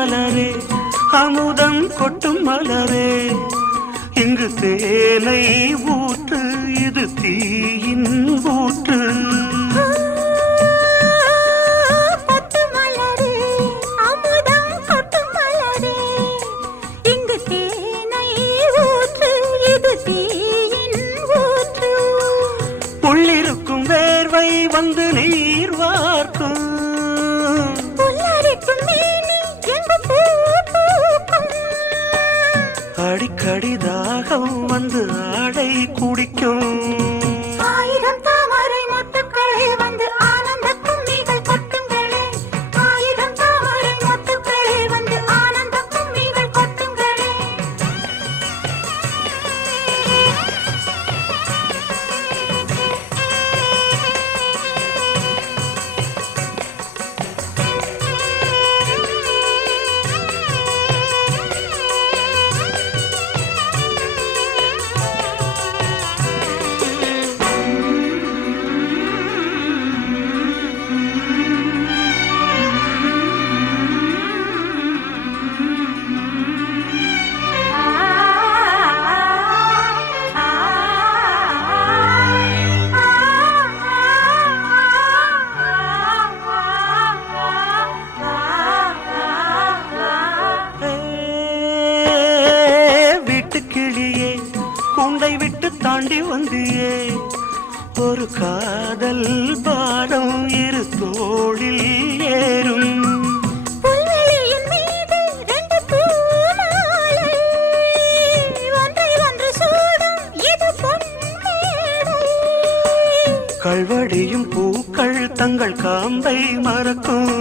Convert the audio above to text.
மலரே அமுதம் கொட்டும் மலரே இங்கு தேனை ஊற்று இது தீயின் ஊற்று உள்ளிருக்கும் வேர்வை வந்து நீர் வார்க்கும் அடிக்கடி தாகம் வந்து ஆடை குடிக்கும் ஆயிரம் தாமரை மொட்டுக்களே வந்து ஆனந்த கும்மிகள் கொட்டுங்களே ஆயிரம் தாமரை மொட்டுக்களே வந்து ஆனந்த கும்மிகள் கொட்டுங்களே கிளியே கூண்டை விட்டு தாண்டி வந்தியே ஒரு காதல் பாரம் இரு தோளில் ஏறும் புல்வெளியின் மீது ரெண்டு பூமாலை ஒன்றை ஒன்று சூடும் இது பொன்மேடை கல்வடியும் பூக்கள் தங்கள் காம்பை மறக்கும்